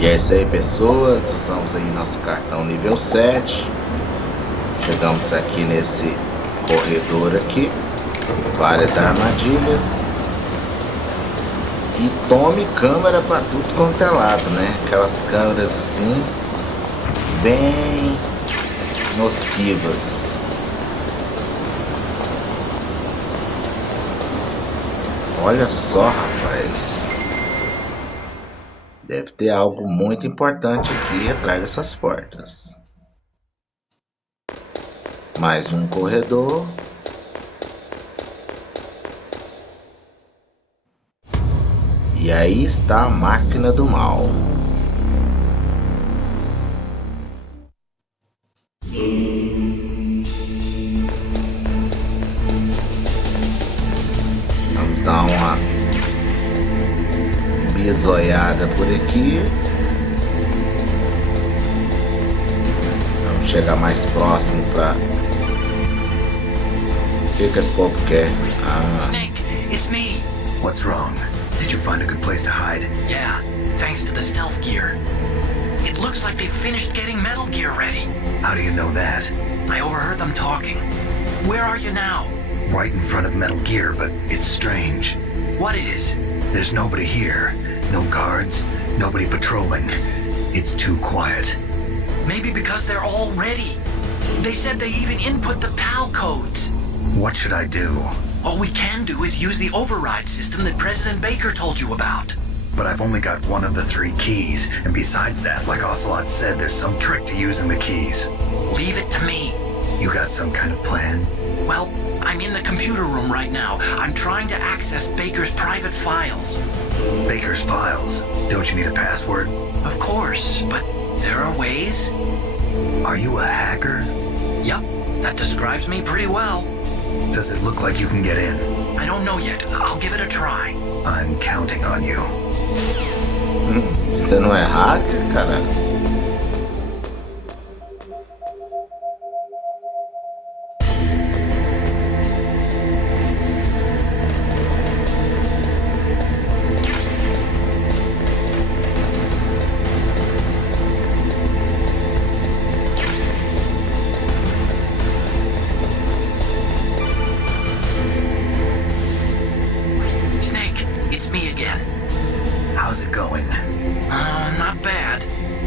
E é isso aí, pessoas, usamos aí nosso cartão nível 7. Chegamos aqui nesse corredor aqui, várias armadilhas. E tome câmera para tudo quanto é lado, né? Aquelas câmeras assim, bem nocivas. Olha só, rapaz. Deve ter algo muito importante aqui atrás dessas portas. Mais um corredor. E aí está a máquina do mal. Vamos dar uma bisoiada por aqui. Vamos chegar mais próximo para... O que esse povo quer? Snake, it's me. What's wrong? Did you find a good place to hide? Yeah, thanks to the stealth gear. It looks like they finished getting Metal Gear ready. How do you know that? I overheard them talking. Where are you now? Right in front of Metal Gear, but it's strange. What is? There's nobody here. No guards, nobody patrolling. It's too quiet. Maybe because they're all ready. They said they even input the PAL codes. What should I do? All we can do is use the override system that President Baker told you about. But I've only got one of the 3 keys, and besides that, like Ocelot said, there's some trick to using the keys. Leave it to me. You got some kind of plan? Well, I'm in the computer room right now. I'm trying to access Baker's private files. Baker's files? Don't you need a password? Of course, but there are ways. Are you a hacker? Yup, that describes me pretty well. Does it look like you can get in? I don't know yet. I'll give it a try. I'm counting on you. Você não é hacker, cara? Snake, it's me again. How's it going? Not bad.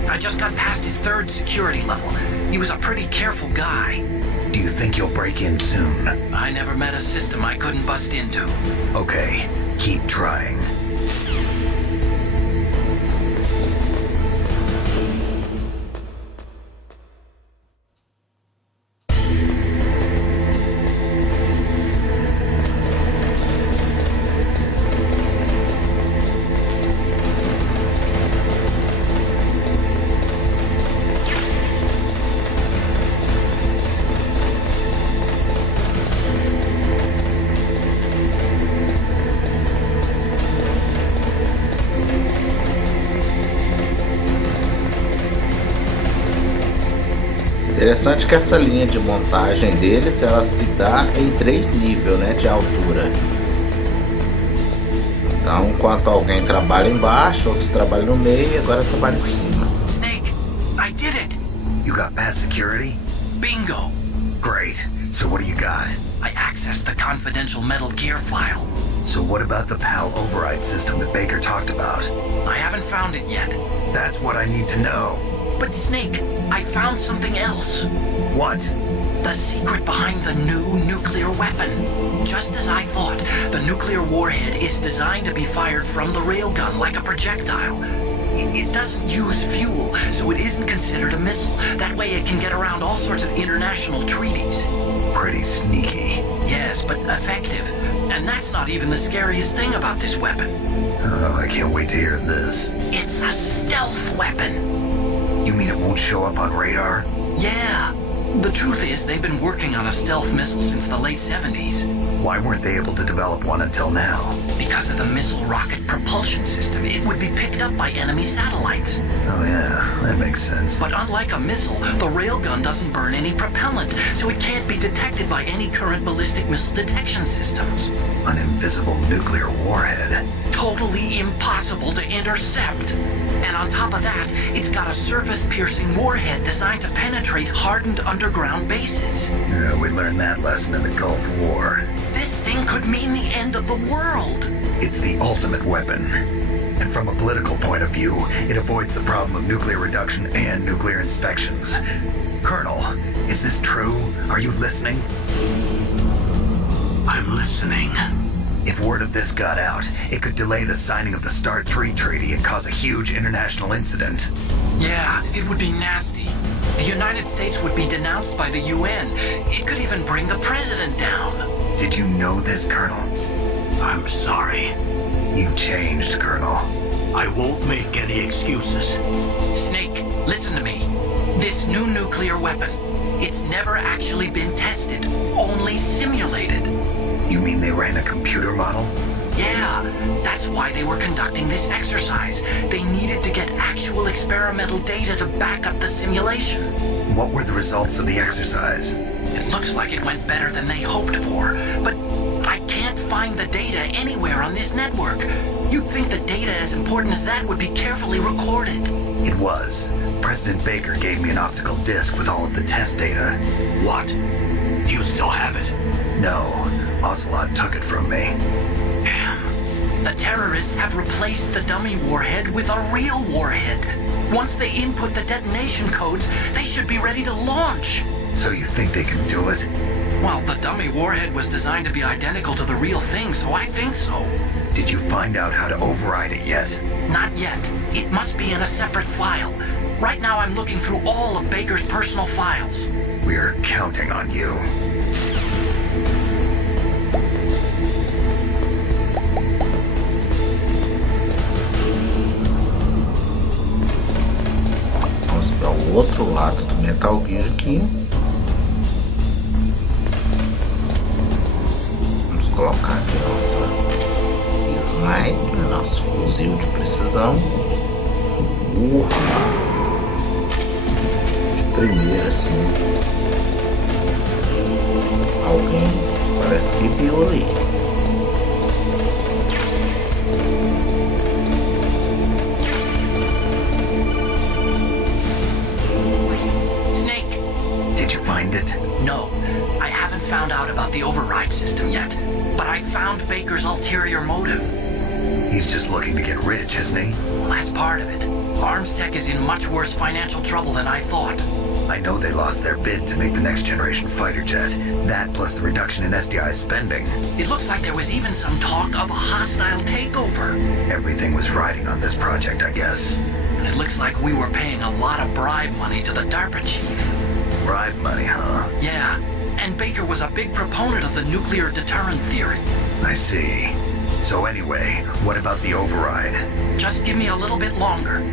I just got past his 3rd security level. He was a pretty careful guy. Do you think you'll break in soon? I never met a system I couldn't bust into. Okay, keep trying. Interessante que essa linha de montagem deles, ela se dá em 3 níveis, né, de altura. Então, enquanto alguém trabalha embaixo, outros trabalham no meio e agora trabalha em cima. Snake, I did it! You got past security? Bingo! Great. So what do you got? I accessed the confidential Metal Gear file. So what about the PAL override system that Baker talked about? I haven't found it yet. That's what I need to know. But Snake, I found something else. What? The secret behind the new nuclear weapon. Just as I thought, the nuclear warhead is designed to be fired from the railgun like a projectile. It doesn't use fuel, so it isn't considered a missile. That way it can get around all sorts of international treaties. Pretty sneaky. Yes, but effective. And that's not even the scariest thing about this weapon. Oh, I can't wait to hear this. It's a stealth weapon. You mean it won't show up on radar? Yeah. The truth is, they've been working on a stealth missile since the late 70s. Why weren't they able to develop one until now? Because of the missile rocket propulsion system, it would be picked up by enemy satellites. Oh yeah, that makes sense. But unlike a missile, the railgun doesn't burn any propellant, so it can't be detected by any current ballistic missile detection systems. An invisible nuclear warhead. totally impossible to intercept. And on top of that, it's got a surface-piercing warhead designed to penetrate hardened underground bases. Yeah, we learned that lesson in the Gulf War. This thing could mean the end of the world. It's the ultimate weapon. And from a political point of view, it avoids the problem of nuclear reduction and nuclear inspections. Colonel, is this true? Are you listening? I'm listening. If word of this got out, it could delay the signing of the START 3 treaty and cause a huge international incident. Yeah, it would be nasty. The United States would be denounced by the UN. It could even bring the president down. Did you know this, Colonel? I'm sorry. You've changed, Colonel. I won't make any excuses. Snake, listen to me. This new nuclear weapon, it's never actually been tested, only simulated. You mean they ran a computer model? Yeah, that's why they were conducting this exercise. They needed to get actual experimental data to back up the simulation. What were the results of the exercise? It looks like it went better than they hoped for, but I can't find the data anywhere on this network. You'd think the data as important as that would be carefully recorded. It was. President Baker gave me an optical disc with all of the test data. What? Do you still have it? No, Ocelot took it from me. Damn. The terrorists have replaced the dummy warhead with a real warhead. Once they input the detonation codes, they should be ready to launch. So you think they can do it? Well, the dummy warhead was designed to be identical to the real thing, so I think so. Did you find out how to override it yet? Not yet. It must be in a separate file. Right now I'm looking through all of Baker's personal files. We're counting on you. Vamos para o outro lado do Metal Gear aqui. Vamos colocar aqui nossa sniper, nosso fuzil de precisão. De primeira, assim, alguém parece que viu ali. Snake! Did you find it? No, I haven't found out about the override system yet, but I found Baker's ulterior motive. He's just looking to get rich, isn't he? Well, that's part of it. Arms Tech is in much worse financial trouble than I thought. I know they lost their bid to make the next generation fighter jet. That plus the reduction in SDI spending. It looks like there was even some talk of a hostile takeover. Everything was riding on this project, I guess. And it looks like we were paying a lot of bribe money to the DARPA chief. Bribe money, huh? Yeah, and Baker was a big proponent of the nuclear deterrent theory. I see. So anyway, what about the override? Just give me a little bit longer.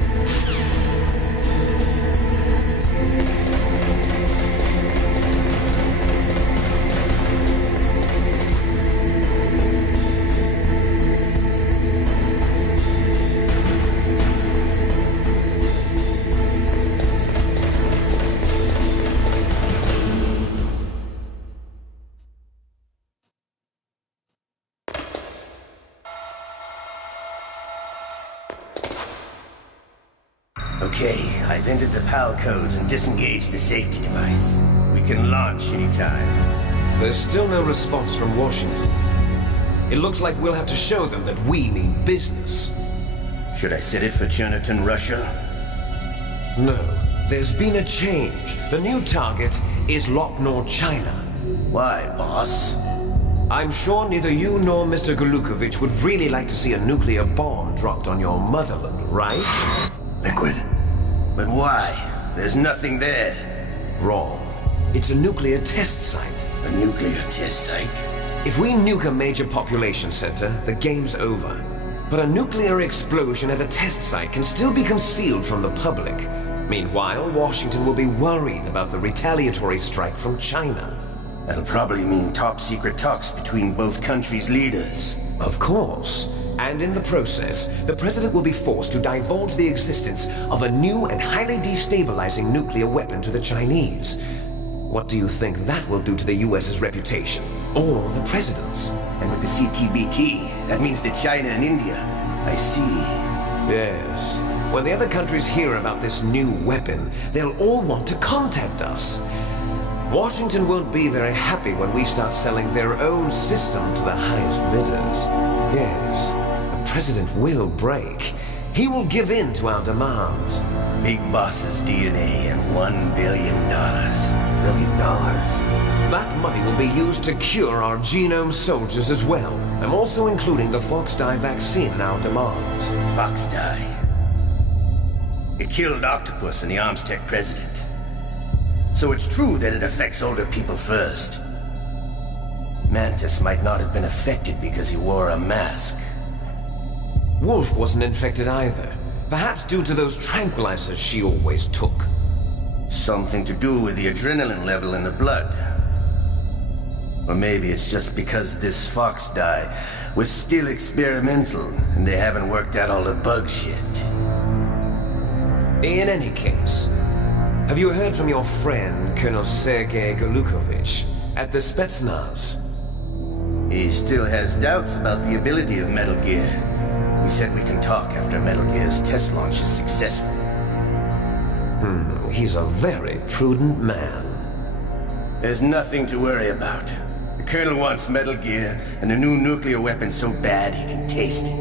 Okay, I've entered the PAL codes and disengaged the safety device. We can launch anytime. There's still no response from Washington. It looks like we'll have to show them that we mean business. Should I set it for Cherniton, Russia? No, there's been a change. The new target is Lopnor, China. Why, boss? I'm sure neither you nor Mr. Golukovich would really like to see a nuclear bomb dropped on your motherland, right? Liquid. But why? There's nothing there. Wrong. It's a nuclear test site. A nuclear test site? If we nuke a major population center, the game's over. But a nuclear explosion at a test site can still be concealed from the public. Meanwhile, Washington will be worried about the retaliatory strike from China. That'll probably mean top-secret talks between both countries' leaders. Of course. And in the process, the president will be forced to divulge the existence of a new and highly destabilizing nuclear weapon to the Chinese. What do you think that will do to the US's reputation? Or the president's? And with the CTBT, that means that China and India I see. Yes. When the other countries hear about this new weapon, they'll all want to contact us. Washington won't be very happy when we start selling their own system to the highest bidders. Yes, the president will break. He will give in to our demands. Big Boss's DNA and $1 billion. $1 billion? That money will be used to cure our genome soldiers as well. I'm also including the Fox dye vaccine in our demands. Fox dye? It killed Octopus and the Armstech president. So it's true that it affects older people first. Mantis might not have been affected because he wore a mask. Wolf wasn't infected either. Perhaps due to those tranquilizers she always took. Something to do with the adrenaline level in the blood. Or maybe it's just because this Fox dye was still experimental and they haven't worked out all the bugs yet. In any case, have you heard from your friend, Colonel Sergei Golukovich, at the Spetsnaz? He still has doubts about the ability of Metal Gear. He said we can talk after Metal Gear's test launch is successful. He's a very prudent man. There's nothing to worry about. The Colonel wants Metal Gear and a new nuclear weapon so bad he can taste it.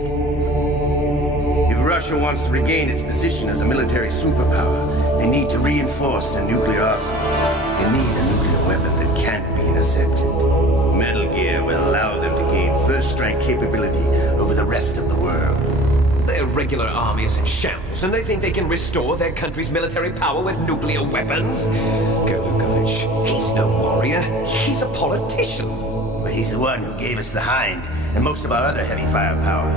If Russia wants to regain its position as a military superpower, they need to reinforce their nuclear arsenal. They need a nuclear weapon that can't be intercepted. Metal Gear will allow them to gain first strike capability over the rest of the world. Their regular army is in shambles, and they think they can restore their country's military power with nuclear weapons? Golukovich, he's no warrior. He's a politician. But he's the one who gave us the Hind and most of our other heavy firepower.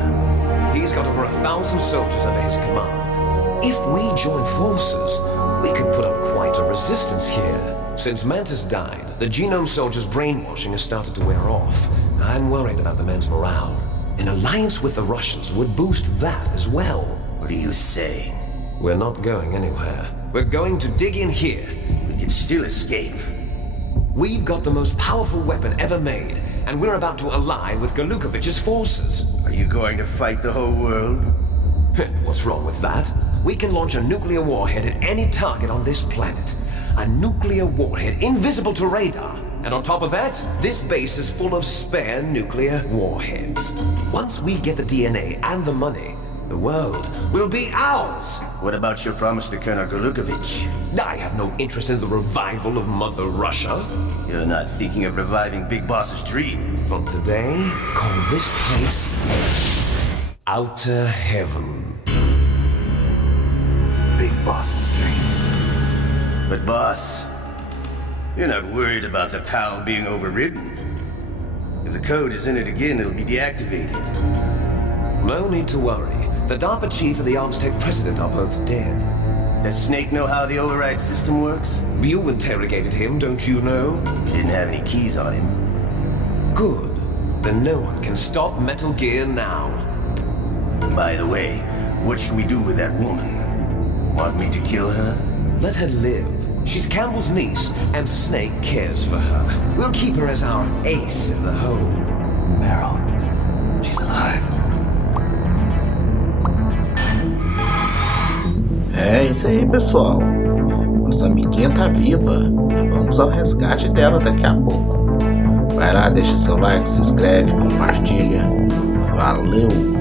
He's got over 1,000 soldiers under his command. If we join forces, we could put up quite a resistance here. Since Mantis died, the genome soldiers' brainwashing has started to wear off. I'm worried about the men's morale. An alliance with the Russians would boost that as well. What are you saying? We're not going anywhere. We're going to dig in here. We can still escape. We've got the most powerful weapon ever made, and we're about to ally with Golukovich's forces. Are you going to fight the whole world? What's wrong with that? We can launch a nuclear warhead at any target on this planet. A nuclear warhead invisible to radar. And on top of that, this base is full of spare nuclear warheads. Once we get the DNA and the money, the world will be ours. What about your promise to Colonel Golukovich? I have no interest in the revival of Mother Russia. You're not thinking of reviving Big Boss's dream. From today, call this place Outer Heaven. Big Boss's dream. But boss, you're not worried about the PAL being overridden. If the code is in it again, it'll be deactivated. No need to worry. The DARPA chief and the Armstech president are both dead. Does Snake know how the override system works? You interrogated him, don't you know? He didn't have any keys on him. Good. Then no one can stop Metal Gear now. By the way, what should we do with that woman? Want me to kill her? Let her live. She's Campbell's niece, and Snake cares for her. We'll keep her as our ace in the hole. Meryl, she's alive. É isso aí, pessoal. Nossa amiguinha tá viva e vamos ao resgate dela daqui a pouco. Vai lá, deixa seu like, se inscreve, compartilha. Valeu!